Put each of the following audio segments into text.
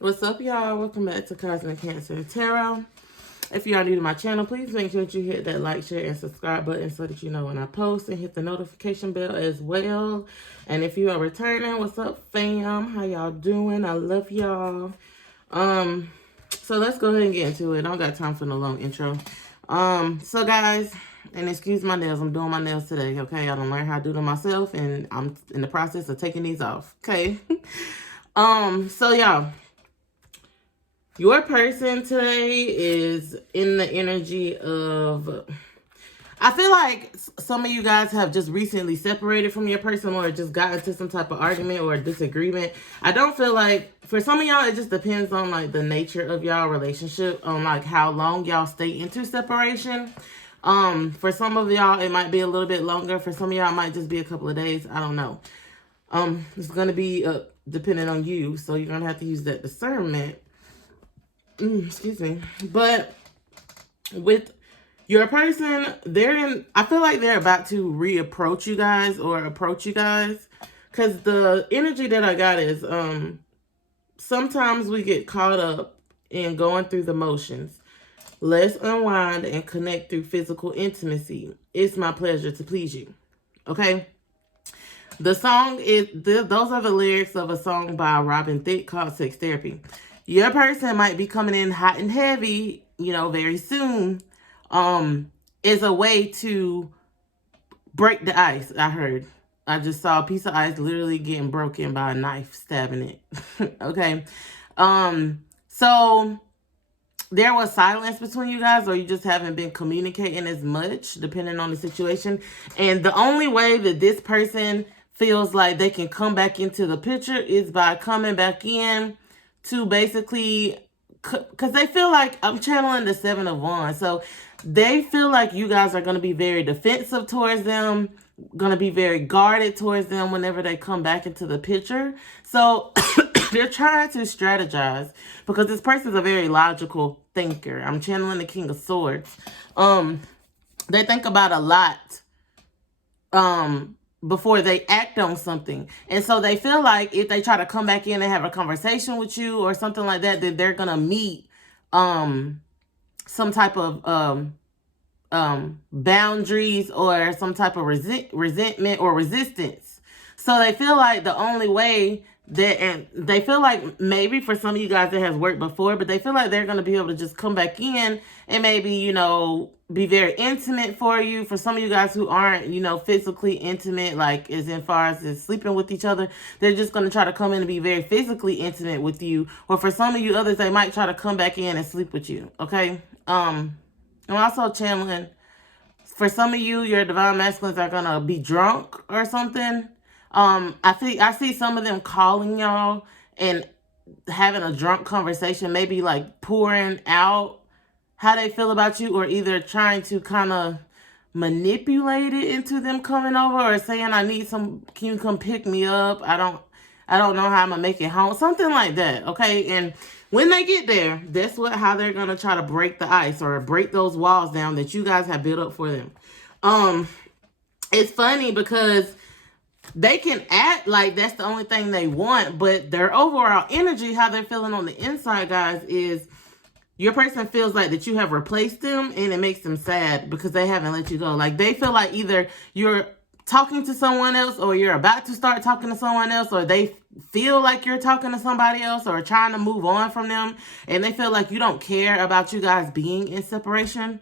What's up, y'all? Welcome back to Cosmic Cancer Tarot. If you are new to my channel, please make sure that you hit that like, share, and subscribe button so that you know when I post, and hit the notification bell as well. And if you are returning, what's up, fam? How y'all doing? I love y'all. So let's go ahead and get into it. I don't got time for no long intro. So guys, and excuse my nails, I'm doing my nails today, okay? I don't learn how to do them myself, and I'm in the process of taking these off, okay? So y'all, your person today is in the energy of, I feel like some of you guys have just recently separated from your person, or just got into some type of argument or disagreement. I don't feel like, for some of y'all, it just depends on like the nature of y'all relationship, on like how long y'all stay into separation. For some of y'all, it might be a little bit longer. For some of y'all, it might just be a couple of days. I don't know. It's going to be dependent on you, so you're going to have to use that discernment. Excuse me. But with your person, I feel like they're about to reapproach you guys or approach you guys. Because the energy that I got is, sometimes we get caught up in going through the motions. Let's unwind and connect through physical intimacy. It's my pleasure to please you. Okay? The song is, those are the lyrics of a song by Robin Thicke called Sex Therapy. Your person might be coming in hot and heavy, very soon. Is a way to break the ice, I heard. I just saw a piece of ice literally getting broken by a knife stabbing it. Okay. So there was silence between you guys, or you just haven't been communicating as much, depending on the situation. And the only way that this person feels like they can come back into the picture is by coming back in to basically, because they feel like, I'm channeling the Seven of Wands, so they feel like you guys are going to be very defensive towards them, going to be very guarded towards them whenever they come back into the picture. So they're trying to strategize, because this person's a very logical thinker. I'm channeling the King of Swords. They think about a lot before they act on something. And so they feel like if they try to come back in and have a conversation with you or something like that, that they're going to meet some type of boundaries or some type of resentment or resistance. So they feel like the only way that, and they feel like maybe for some of you guys it has worked before, but they feel like they're going to be able to just come back in and maybe, be very intimate for you. For some of you guys who aren't, physically intimate, like as in far as sleeping with each other, they're just going to try to come in and be very physically intimate with you. Or for some of you others, they might try to come back in and sleep with you. Okay. I'm also channeling, for some of you, your divine masculines are going to be drunk or something. I see some of them calling y'all and having a drunk conversation, maybe like pouring out how they feel about you, or either trying to kind of manipulate it into them coming over, or saying, can you come pick me up? I don't know how I'm gonna make it home. Something like that. Okay. And when they get there, that's how they're gonna try to break the ice or break those walls down that you guys have built up for them. It's funny because they can act like that's the only thing they want, but their overall energy, how they're feeling on the inside, guys, is your person feels like that you have replaced them, and it makes them sad because they haven't let you go. Like they feel like either you're talking to someone else, or you're about to start talking to someone else, or they feel like you're talking to somebody else or trying to move on from them, and they feel like you don't care about you guys being in separation.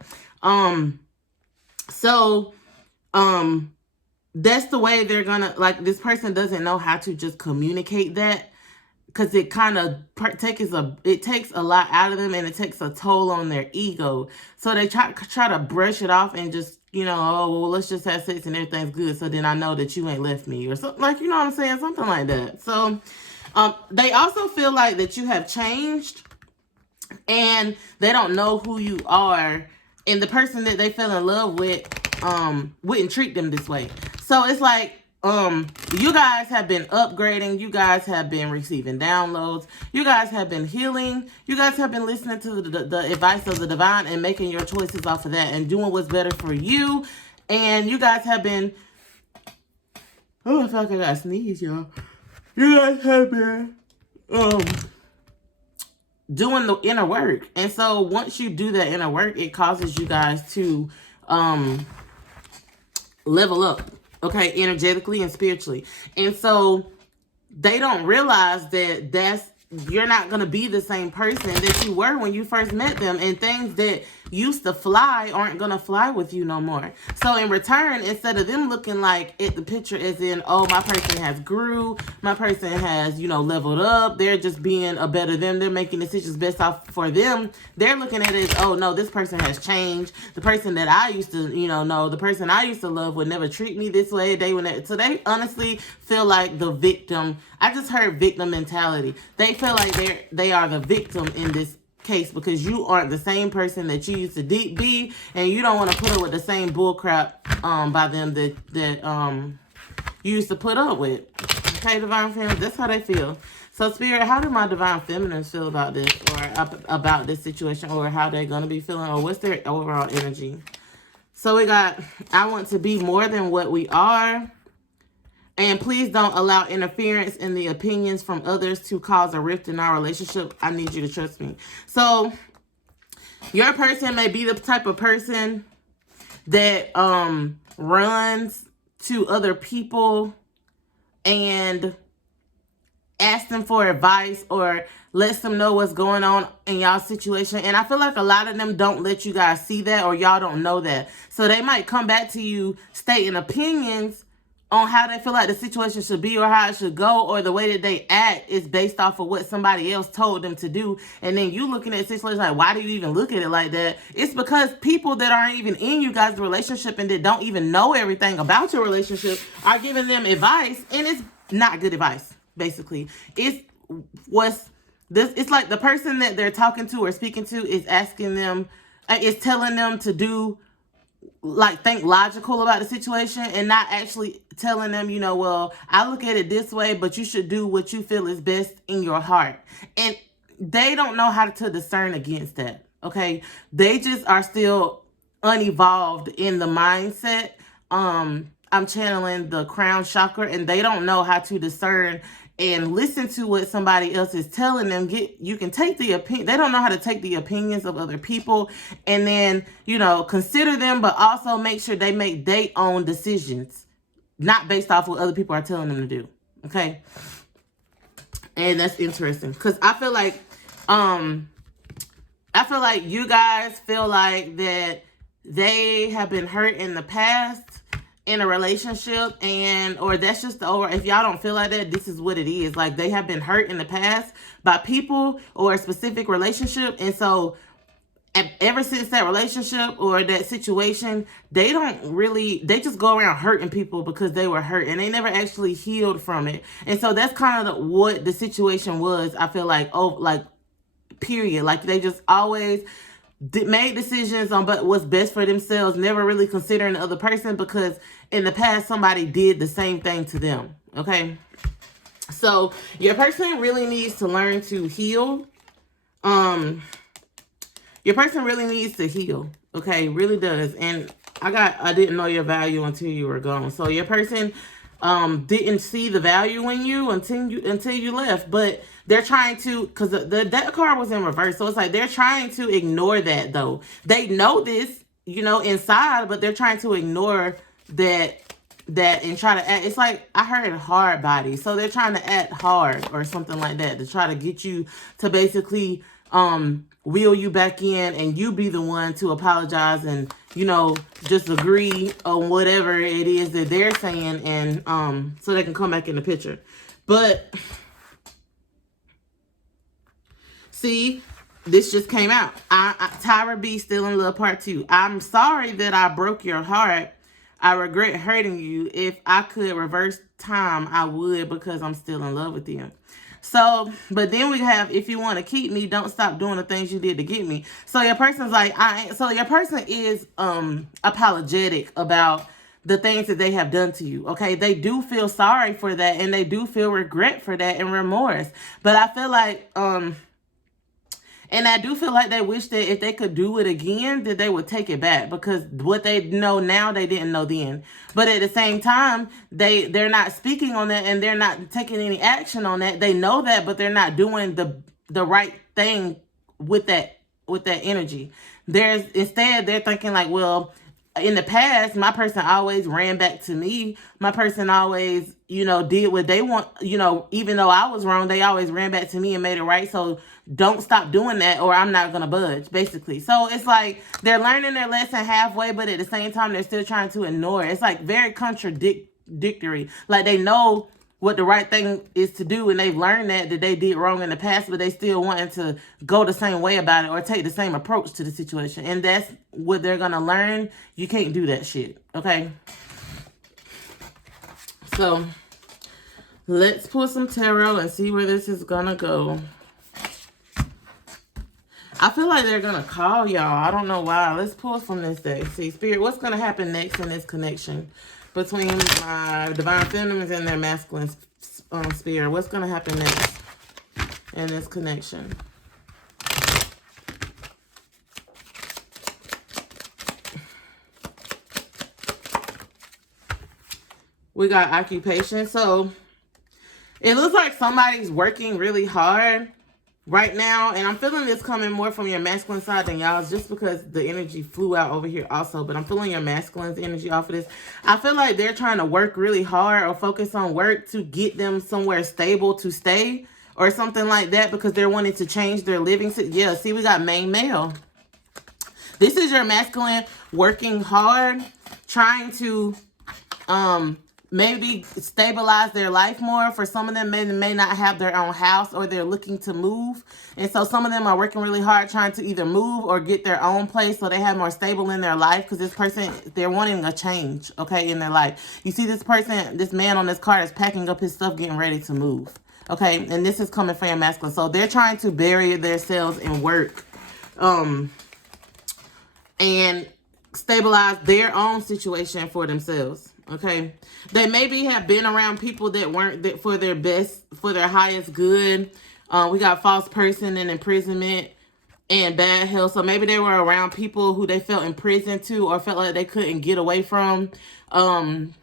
That's the way they're gonna, like, this person doesn't know how to just communicate that, because it kind of takes a lot out of them, and it takes a toll on their ego. So they try to brush it off and just, oh, well, let's just have sex and everything's good, so then I know that you ain't left me, or something, like, you know what I'm saying? Something like that. So they also feel like that you have changed, and they don't know who you are, and the person that they fell in love with wouldn't treat them this way. So it's like, you guys have been upgrading. You guys have been receiving downloads. You guys have been healing. You guys have been listening to the advice of the divine and making your choices off of that and doing what's better for you. And you guys have been, oh, I feel like I got to sneeze, y'all. You guys have been doing the inner work. And so once you do that inner work, it causes you guys to level up, okay, energetically and spiritually. And so they don't realize that you're not going to be the same person that you were when you first met them, and things that used to fly aren't going to fly with you no more. So in return, instead of them looking like at the picture as in, oh, my person has grew, my person has, leveled up, they're just being a better them, they're making decisions best off for them, they're looking at it as, oh no, this person has changed. The person that I used to, know, the person I used to love would never treat me this way. So they honestly feel like the victim. I just heard victim mentality. They feel like they are the victim in this case because you aren't the same person that you used to be, and you don't want to put up with the same bull crap by them that you used to put up with. Okay, divine feminines, that's how they feel. So spirit, how do my divine feminines feel about this, or about this situation, or how they're gonna be feeling, or what's their overall energy? So we got, I want to be more than what we are. And please don't allow interference in the opinions from others to cause a rift in our relationship. I need you to trust me. So your person may be the type of person that runs to other people and asks them for advice or lets them know what's going on in y'all's situation. And I feel like a lot of them don't let you guys see that, or y'all don't know that. So they might come back to you stating opinions on how they feel like the situation should be or how it should go, or the way that they act is based off of what somebody else told them to do. And then you looking at situations like, why do you even look at it like that? It's because people that aren't even in you guys' relationship and that don't even know everything about your relationship are giving them advice, and it's not good advice, basically. It's like the person that they're talking to or speaking to is asking them, is telling them to do, like, think logical about the situation, and not actually telling them, well, I look at it this way, but you should do what you feel is best in your heart. And they don't know how to discern against that, okay? They just are still unevolved in the mindset. I'm channeling the crown chakra, and they don't know how to discern and listen to what somebody else is telling them. You can take the opinion. They don't know how to take the opinions of other people and then, consider them, but also make sure they make their own decisions, not based off what other people are telling them to do. Okay. And that's interesting because I feel like you guys feel like that they have been hurt in the past in a relationship, or that's just if y'all don't feel like that, this is what it is. Like, they have been hurt in the past by people or a specific relationship, and so ever since that relationship or that situation, they just go around hurting people because they were hurt and they never actually healed from it. And so that's kind of what the situation was. I feel like, period. Like, they just always made decisions on what's best for themselves, never really considering the other person because in the past somebody did the same thing to them. Okay, so your person really needs to learn to heal. Your person really needs to heal. Okay, really does. And I didn't know your value until you were gone. So your person didn't see the value in you until you left, but they're trying to, because that card was in reverse, so it's like they're trying to ignore that, though. They know this, inside, but they're trying to ignore that and try to act. It's like, I heard hard body, so they're trying to act hard or something like that to try to get you to basically wheel you back in, and you be the one to apologize and just agree on whatever it is that they're saying, and so they can come back in the picture. But see, this just came out. Tyra B, Still in Love Part 2. I'm sorry that I broke your heart. I regret hurting you. If I could reverse time, I would, because I'm still in love with you. So, but then we have, if you want to keep me, don't stop doing the things you did to get me. So your person's like, so your person is apologetic about the things that they have done to you. Okay, they do feel sorry for that, and they do feel regret for that and remorse. But I feel like and I do feel like they wish that if they could do it again, that they would take it back, because what they know now, they didn't know then. But at the same time, they're not speaking on that, and they're not taking any action on that. They know that, but they're not doing the right thing with that energy. Instead they're thinking like, well, in the past, my person always ran back to me. My person always, did what they want, even though I was wrong, they always ran back to me and made it right. So don't stop doing that or I'm not going to budge, basically. So it's like they're learning their lesson halfway, but at the same time, they're still trying to ignore it. It's like very contradictory. Like they know what the right thing is to do, and they've learned that they did wrong in the past, but they still wanting to go the same way about it or take the same approach to the situation. And that's what they're going to learn. You can't do that shit, okay? So let's pull some tarot and see where this is going to go. I feel like they're going to call y'all. I don't know why. Let's pull from this deck. See, Spirit, what's going to happen next in this connection between my divine feminines and their masculine spirit? What's going to happen next in this connection? We got occupation. So it looks like somebody's working really hard right now, and I'm feeling this coming more from your masculine side than y'all's, just because the energy flew out over here also, but I'm feeling your masculine's energy off of this. I feel like they're trying to work really hard or focus on work to get them somewhere stable to stay or something like that, because they're wanting to change their living. Yeah, see, we got main male. This is your masculine working hard, trying to maybe stabilize their life more. For some of them, may not have their own house, or they're looking to move. And so some of them are working really hard trying to either move or get their own place so they have more stable in their life, because this person, they're wanting a change, okay, in their life. You see this person, this man on this card is packing up his stuff, getting ready to move, okay? And this is coming from your masculine. So they're trying to bury themselves in work and stabilize their own situation for themselves. Okay, they maybe have been around people that weren't for their best, for their highest good. We got false person and imprisonment and bad health. So maybe they were around people who they felt imprisoned to or felt like they couldn't get away from. And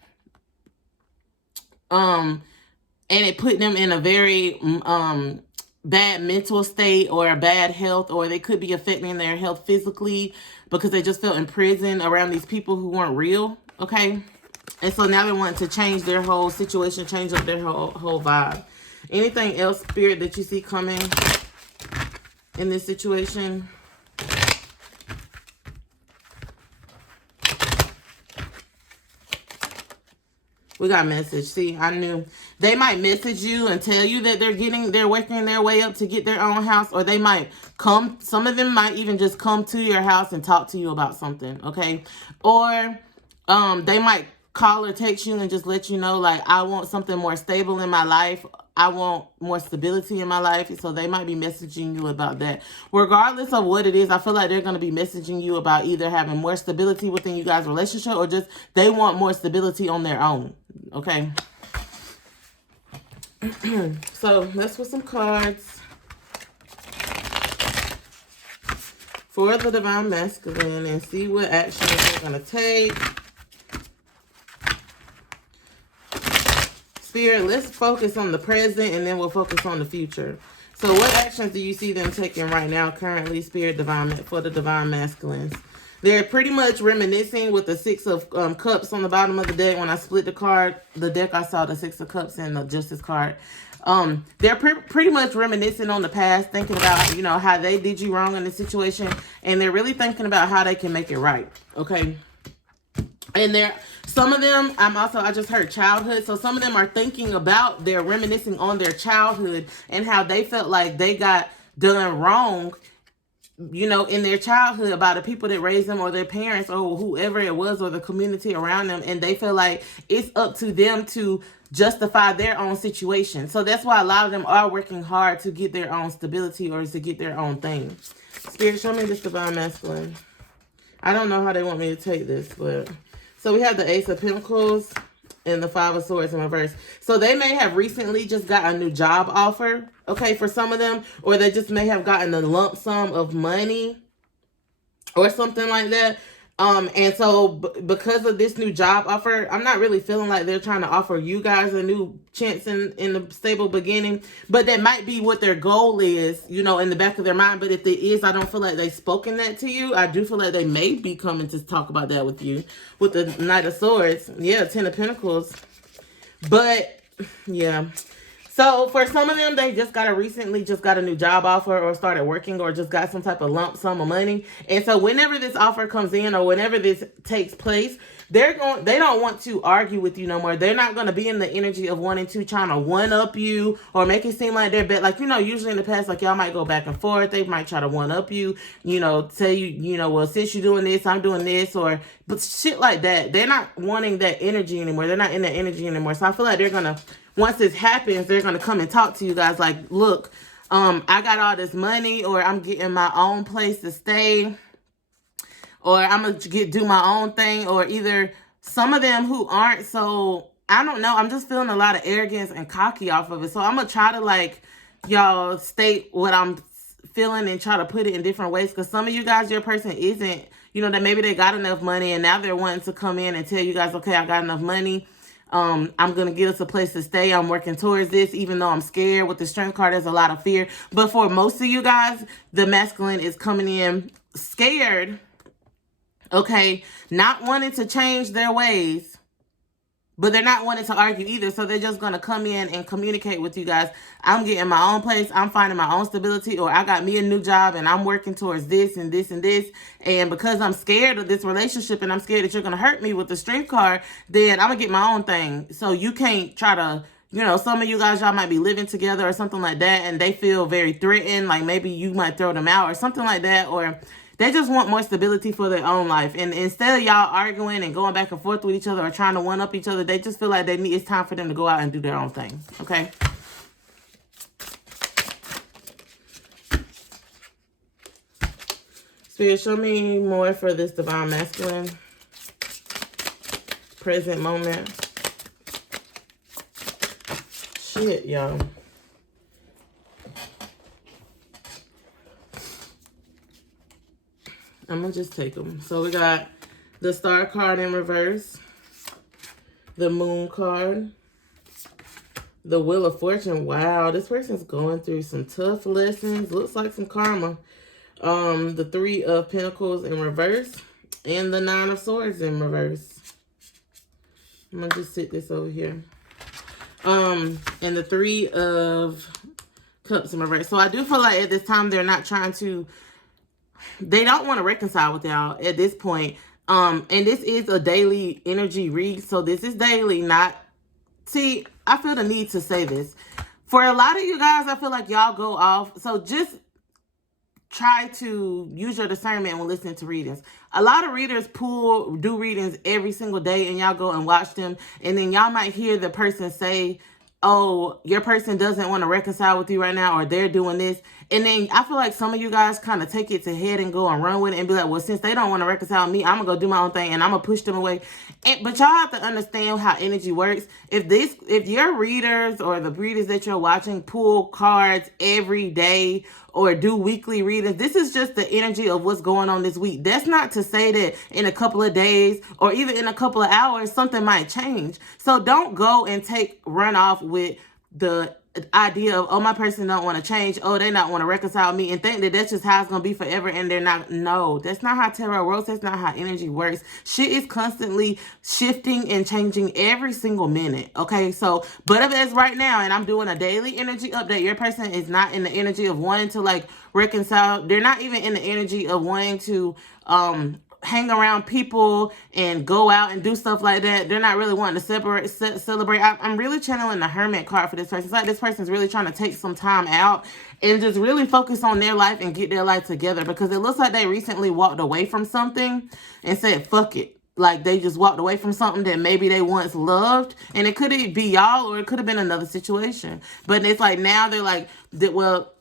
it put them in a very bad mental state or a bad health, or they could be affecting their health physically because they just felt imprisoned around these people who weren't real. Okay. And so now they want to change their whole situation, change up their whole vibe. Anything else, Spirit, that you see coming in this situation? We got message. See, I knew. They might message you and tell you that they're working their way up to get their own house, or they might come, some of them might even just come to your house and talk to you about something, okay? Or they might call or text you and just let you know, like, I want something more stable in my life. I want more stability in my life. So they might be messaging you about that. Regardless of what it is, I feel like they're going to be messaging you about either having more stability within you guys' relationship, or just they want more stability on their own. Okay. So let's put some cards for the divine masculine and see what action they're going to take. Spirit, let's focus on the present and then we'll focus on the future. So what actions do you see them taking right now, currently, Spirit, divine, for the divine masculines? They're pretty much reminiscing with the Six of Cups on the bottom of the deck. When I split the deck, I saw the Six of Cups and the Justice card. They're pretty much reminiscing on the past, thinking about, you know, how they did you wrong in the situation. And they're really thinking about how they can make it right. Okay. And some of them, I just heard childhood. So some of them are thinking about, they're reminiscing on their childhood and how they felt like they got done wrong, you know, in their childhood, about the people that raised them or their parents or whoever it was, or the community around them. And they feel like it's up to them to justify their own situation. So that's why a lot of them are working hard to get their own stability or to get their own thing. Spirit, show me this divine masculine. I don't know how they want me to take this, but... So we have the Ace of Pentacles and the Five of Swords in reverse. So they may have recently just got a new job offer, okay, for some of them. Or they just may have gotten a lump sum of money or something like that. And so because of this new job offer, I'm not really feeling like they're trying to offer you guys a new chance in the stable beginning, but that might be what their goal is, you know, in the back of their mind. But if it is, I don't feel like they've spoken that to you. I do feel like they may be coming to talk about that with you with the Knight of Swords. Yeah, Ten of Pentacles. But yeah. So for some of them, they recently got a new job offer or started working or just got some type of lump sum of money. And so whenever this offer comes in or whenever this takes place, they don't want to argue with you no more. They're not going to be in the energy of wanting to trying to one up you or make it seem like they're better. Like, you know, usually in the past, like y'all might go back and forth. They might try to one up you, you know, tell you, you know, well, since you're doing this, I'm doing this, or but shit like that. They're not wanting that energy anymore. They're not in that energy anymore. So I feel like they're going to, once this happens, they're going to come and talk to you guys like, look, I got all this money, or I'm getting my own place to stay, or I'm going to do my own thing, or either some of them who aren't so, I don't know, I'm just feeling a lot of arrogance and cocky off of it. So I'm going to try to like, y'all state what I'm feeling and try to put it in different ways, because some of you guys, your person isn't, you know, that maybe they got enough money and now they're wanting to come in and tell you guys, okay, I got enough money. I'm going to get us a place to stay. I'm working towards this, even though I'm scared. With the Strength card, there's a lot of fear. But for most of you guys, the masculine is coming in scared, okay, not wanting to change their ways, but they're not wanting to argue either. So they're just going to come in and communicate with you guys. I'm getting my own place. I'm finding my own stability, or I got me a new job and I'm working towards this and this and this. And because I'm scared of this relationship and I'm scared that you're going to hurt me with the Strength card, then I'm going to get my own thing. So you can't try to, you know, some of you guys, y'all might be living together or something like that, and they feel very threatened. Like maybe you might throw them out or something like that, or they just want more stability for their own life. And instead of y'all arguing and going back and forth with each other or trying to one-up each other, they just feel like it's time for them to go out and do their own thing. Okay? Spirit, show me more for this divine masculine. Present moment. Shit, y'all. I'm going to just take them. So we got the Star card in reverse, the Moon card, the Wheel of Fortune. Wow, this person's going through some tough lessons. Looks like some karma. The Three of Pentacles in reverse, and the Nine of Swords in reverse. I'm going to just sit this over here. And the Three of Cups in reverse. So I do feel like at this time they're not trying to, they don't want to reconcile with y'all at this point. And this is a daily energy read. So this is daily, not... See, I feel the need to say this. For a lot of you guys, I feel like y'all go off. So just try to use your discernment when listening to readings. A lot of readers do readings every single day, and y'all go and watch them. And then y'all might hear the person say, oh, your person doesn't want to reconcile with you right now, or they're doing this. And then I feel like some of you guys kind of take it to head and go and run with it and be like, well, since they don't want to reconcile with me, I'm going to go do my own thing and I'm going to push them away. But y'all have to understand how energy works. If your readers or the readers that you're watching pull cards every day or do weekly readings, this is just the energy of what's going on this week. That's not to say that in a couple of days or even in a couple of hours, something might change. So don't go and run off with the idea of, oh, my person don't want to change, oh, they not want to reconcile me, and think that that's just how it's going to be forever, and they're not. No, that's not how tarot works. That's not how energy works. Shit is constantly shifting and changing every single minute, okay? So, but if it's right now, and I'm doing a daily energy update, your person is not in the energy of wanting to, like, reconcile. They're not even in the energy of wanting to, hang around people and go out and do stuff like that. They're not really wanting to celebrate. I'm really channeling the Hermit card for this person. It's like this person's really trying to take some time out and just really focus on their life and get their life together, because it looks like they recently walked away from something and said, fuck it. Like they just walked away from something that maybe they once loved, and it could be y'all or it could have been another situation. But it's like now they're like, well,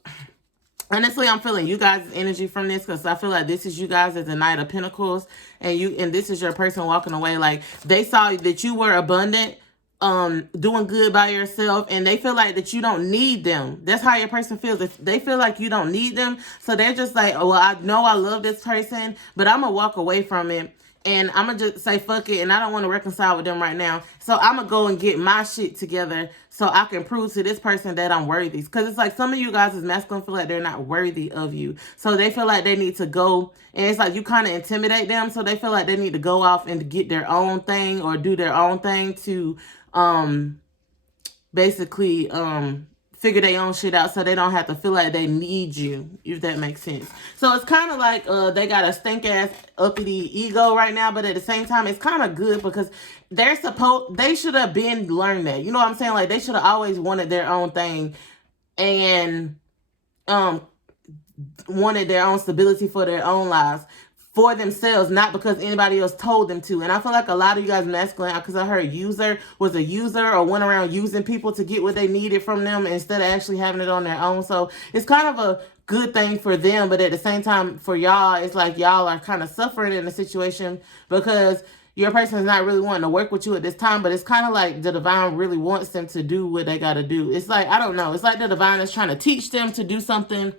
honestly, I'm feeling you guys' energy from this, because I feel like this is you guys as the Knight of Pentacles, and this is your person walking away. Like they saw that you were abundant, doing good by yourself, and they feel like that you don't need them. That's how your person feels. If they feel like you don't need them, so they're just like, oh, well, I know I love this person, but I'm gonna walk away from it. and I'm going to just say fuck it, and I don't want to reconcile with them right now. So I'm going to go and get my shit together so I can prove to this person that I'm worthy. Because it's like some of you guys as masculine feel like they're not worthy of you. So they feel like they need to go, and it's like you kind of intimidate them. So they feel like they need to go off and get their own thing or do their own thing to basically figure their own shit out so they don't have to feel like they need you, if that makes sense. So it's kind of like they got a stink ass uppity ego right now, but at the same time it's kind of good because they should have been learned that. You know what I'm saying? Like they should have always wanted their own thing and wanted their own stability for their own lives, for themselves, not because anybody else told them to. And I feel like a lot of you guys masculine, because I heard was a user or went around using people to get what they needed from them instead of actually having it on their own. So it's kind of a good thing for them, but at the same time for y'all, it's like y'all are kind of suffering in the situation because your person is not really wanting to work with you at this time, but it's kind of like the divine really wants them to do what they got to do. It's like, I don't know. It's like the divine is trying to teach them to do something.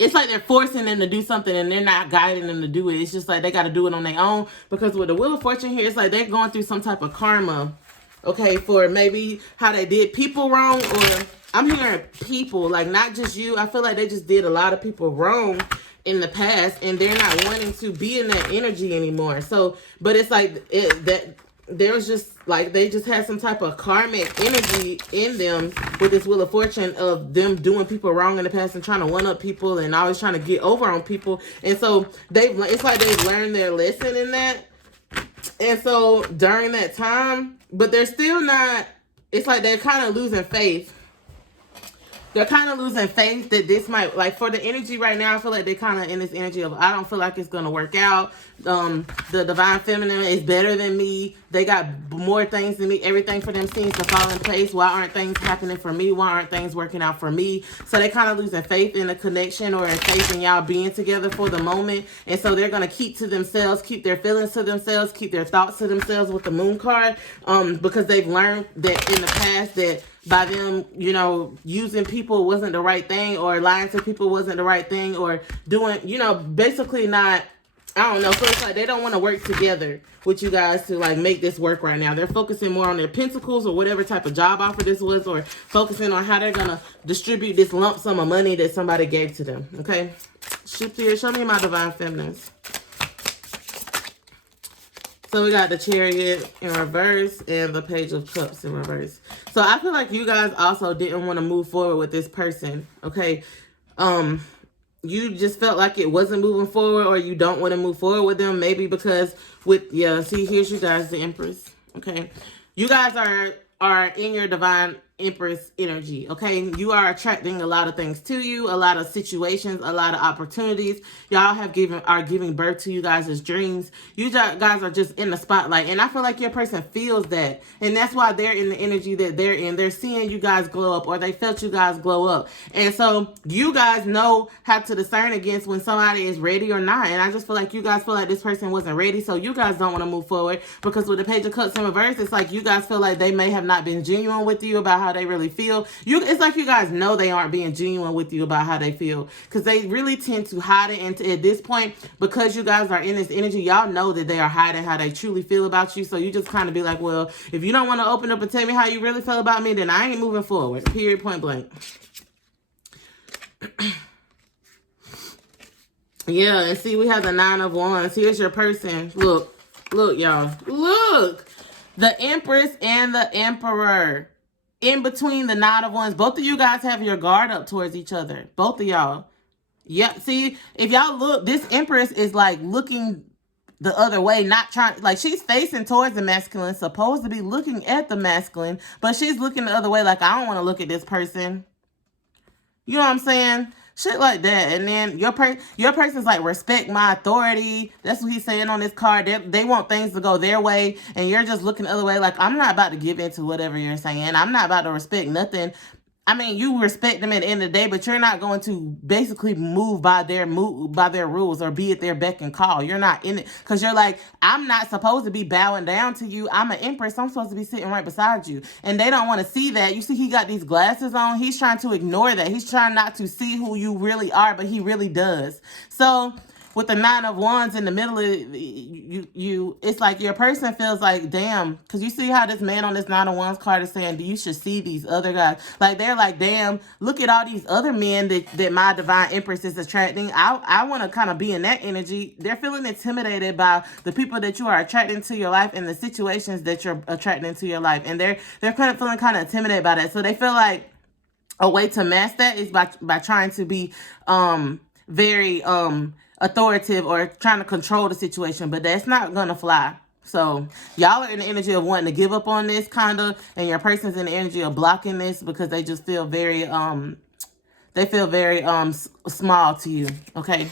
It's like they're forcing them to do something and they're not guiding them to do it. It's just like they got to do it on their own, because with the Wheel of Fortune here, it's like they're going through some type of karma, okay, for maybe how they did people wrong, or I'm hearing people, like not just you. I feel like they just did a lot of people wrong in the past and they're not wanting to be in that energy anymore. So, but it's like that there's just like they just had some type of karmic energy in them with this Wheel of Fortune of them doing people wrong in the past and trying to one up people and always trying to get over on people. And so it's like they've learned their lesson in that. And so during that time, but they're still not, it's like they're kind of losing faith. They're kind of losing faith that this might, like for the energy right now, I feel like they're kind of in this energy of, I don't feel like it's going to work out. The divine feminine is better than me. They got more things than me. Everything for them seems to fall in place. Why aren't things happening for me? Why aren't things working out for me? So they kind of losing faith in a connection or in faith in y'all being together for the moment. And so they're going to keep to themselves, keep their feelings to themselves, keep their thoughts to themselves with the moon card, because they've learned that in the past that by them, you know, using people wasn't the right thing, or lying to people wasn't the right thing, or doing, you know, basically not, I don't know. So it's like they don't want to work together with you guys to like make this work right now. They're focusing more on their pentacles or whatever type of job offer this was, or focusing on how they're going to distribute this lump sum of money that somebody gave to them. Okay. Shift here. Show me my divine feminines. So we got the Chariot in reverse and the Page of Cups in reverse. So I feel like you guys also didn't want to move forward with this person, okay? You just felt like it wasn't moving forward, or you don't want to move forward with them, maybe because see, here's you guys, the Empress, okay? You guys are in your divine Empress energy, okay? You are attracting a lot of things to you, a lot of situations, a lot of opportunities. Y'all are giving birth to you guys' dreams. You guys are just in the spotlight, and I feel like your person feels that, and that's why they're in the energy that they're in. They're seeing you guys glow up, or they felt you guys glow up, and so you guys know how to discern against when somebody is ready or not. And I just feel like you guys feel like this person wasn't ready, so you guys don't want to move forward, because with the Page of Cups in reverse, it's like you guys feel like they may have not been genuine with you about how they really feel. It's like you guys know they aren't being genuine with you about how they feel, because they really tend to hide it. And at this point, because you guys are in this energy, y'all know that they are hiding how they truly feel about you. So you just kind of be like, well, if you don't want to open up and tell me how you really feel about me, then I ain't moving forward. Period, point blank. Yeah, and see, we have the Nine of Wands. Here's your person. Look, y'all. Look. The Empress and the Emperor. In between the Nine of Wands. Both of you guys have your guard up towards each other. Both of y'all. Yep. See, if y'all look, this Empress is like looking the other way, not trying, like she's facing towards the masculine, supposed to be looking at the masculine, but she's looking the other way like, I don't want to look at this person. You know what I'm saying? Shit like that. And then your person's like, respect my authority. That's what he's saying on this card. They want things to go their way, and you're just looking the other way like, I'm not about to give in to whatever you're saying. I'm not about to respect nothing. I mean, you respect them at the end of the day, but you're not going to basically move by their rules or be at their beck and call. You're not in it because you're like, I'm not supposed to be bowing down to you. I'm an Empress. I'm supposed to be sitting right beside you. And they don't want to see that. You see, he got these glasses on. He's trying to ignore that. He's trying not to see who you really are, but he really does. So with the 9 of Wands in the middle of you, it's like your person feels like, damn, because you see how this man on this 9 of Wands card is saying, you should see these other guys. Like, they're like, damn, look at all these other men that my divine empress is attracting. I want to kind of be in that energy. They're feeling intimidated by the people that you are attracting to your life and the situations that you're attracting to your life. And they're kind of feeling kind of intimidated by that. So they feel like a way to mask that is by trying to be very authoritative or trying to control the situation, but that's not gonna fly. So y'all are in the energy of wanting to give up on this kind of, and your person's in the energy of blocking this because they just feel very small to you. Okay,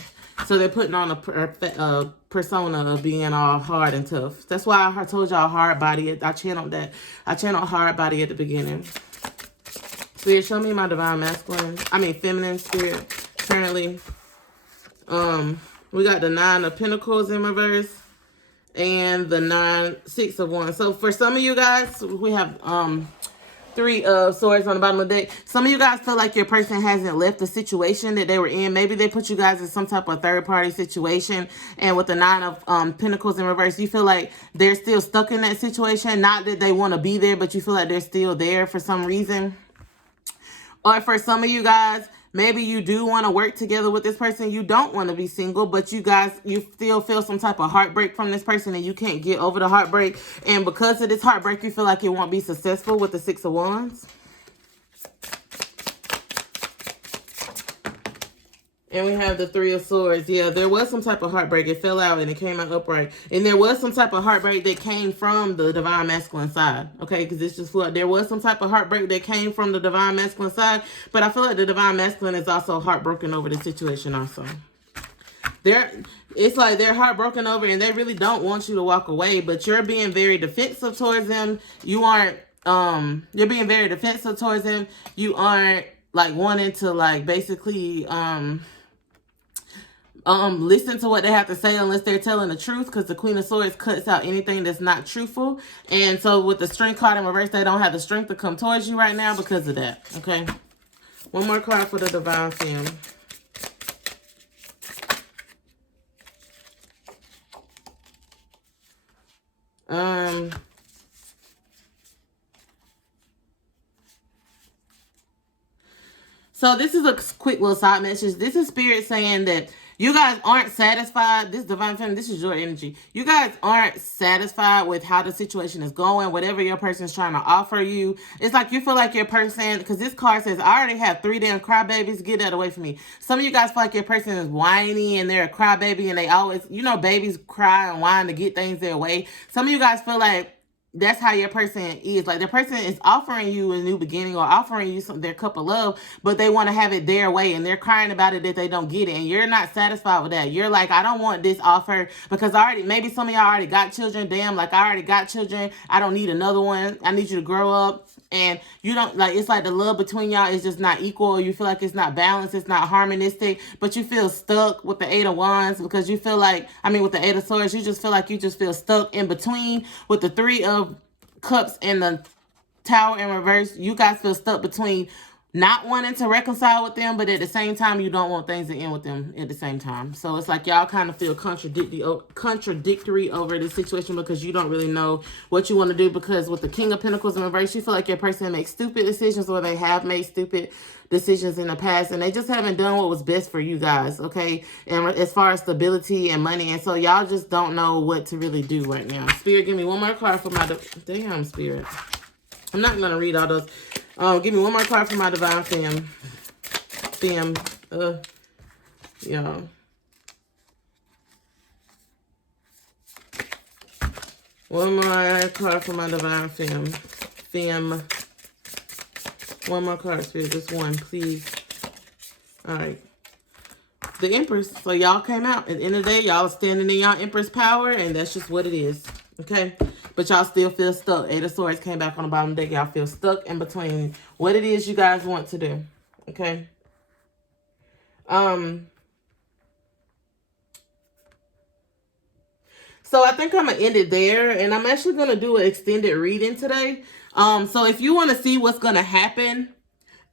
so they're putting on a persona of being all hard and tough. That's why I told y'all hard body. I channeled that. I channeled hard body at the beginning. Spirit, show me my divine feminine spirit currently. We got the 9 of Pentacles in reverse and the 6 of Wands. So for some of you guys, we have 3 of Swords on the bottom of the deck. Some of you guys feel like your person hasn't left the situation that they were in. Maybe they put you guys in some type of third-party situation. And with the 9 of Pentacles in reverse, you feel like they're still stuck in that situation. Not that they want to be there, but you feel like they're still there for some reason. Or for some of you guys, maybe you do want to work together with this person. You don't want to be single, but you still feel some type of heartbreak from this person and you can't get over the heartbreak. And because of this heartbreak, you feel like you won't be successful with the 6 of Wands. And we have the 3 of Swords. Yeah, there was some type of heartbreak. It fell out and it came out upright. And there was some type of heartbreak that came from the divine masculine side. Okay, because it's just flew out. There was some type of heartbreak that came from the divine masculine side. But I feel like the divine masculine is also heartbroken over the situation also. It's like they're heartbroken over and they really don't want you to walk away. But you're being very defensive towards them. You aren't, you're being very defensive towards them. You aren't like wanting to like basically, listen to what they have to say unless they're telling the truth, because the Queen of Swords cuts out anything that's not truthful. And so with the Strength card in reverse, they don't have the strength to come towards you right now because of that. Okay. One more card for the Divine Femme. So this is a quick little side message. This is Spirit saying that you guys aren't satisfied. This Divine Feminine, this is your energy. You guys aren't satisfied with how the situation is going, whatever your person's trying to offer you. It's like you feel like your person, because this card says, I already have 3 damn crybabies. Get that away from me. Some of you guys feel like your person is whiny and they're a crybaby and they always, you know, babies cry and whine to get things their way. Some of you guys feel like that's how your person is. Like, the person is offering you a new beginning or offering you their cup of love, but they want to have it their way and they're crying about it that they don't get it. And you're not satisfied with that. You're like, I don't want this offer because maybe some of y'all already got children. Damn, like, I already got children. I don't need another one. I need you to grow up. And you don't, like, it's like the love between y'all is just not equal. You feel like it's not balanced. It's not harmonistic, but you feel stuck with the 8 of Wands because you feel like, with the 8 of Swords, you just feel like you just feel stuck in between. With the 3 of Cups and the Tower in reverse, you guys feel stuck between not wanting to reconcile with them, but at the same time, you don't want things to end with them at the same time. So it's like y'all kind of feel contradictory over the situation because you don't really know what you want to do. Because with the King of Pentacles in reverse, you feel like your person makes stupid decisions, or they have made stupid decisions in the past, and they just haven't done what was best for you guys, okay? And as far as stability and money, and so y'all just don't know what to really do right now. Spirit, give me one more card for my damn Spirit. I'm not gonna read all those. Give me one more card for my Divine Femme. Y'all. One more card for my Divine Femme. One more card, Spirit. Just one, please. All right. The Empress. So y'all came out. At the end of the day, y'all are standing in y'all Empress power, and that's just what it is. Okay? But y'all still feel stuck. 8 of Swords came back on the bottom of the deck. Y'all feel stuck in between what it is you guys want to do. Okay? So I think I'm going to end it there. And I'm actually going to do an extended reading today. So if you want to see what's going to happen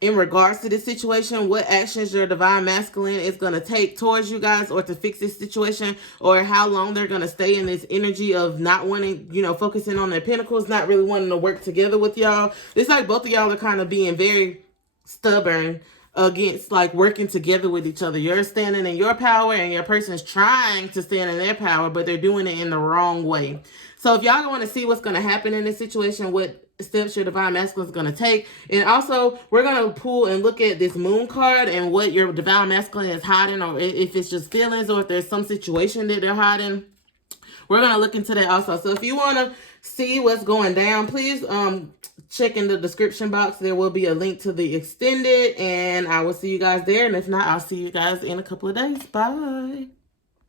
in regards to this situation, what actions your divine masculine is going to take towards you guys or to fix this situation, or how long they're going to stay in this energy of not wanting, you know, focusing on their pentacles, not really wanting to work together with y'all. It's like both of y'all are kind of being very stubborn against like working together with each other. You're standing in your power and your person's trying to stand in their power, but they're doing it in the wrong way. So if y'all want to see what's going to happen in this situation, what steps your divine masculine is going to take, and also we're going to pull and look at this moon card and what your divine masculine is hiding, or if it's just feelings, or if there's some situation that they're hiding. We're going to look into that also. So if you want to see what's going down, please check in the description box. There will be a link to the extended, and I will see you guys there. And if not, I'll see you guys in a couple of days. Bye.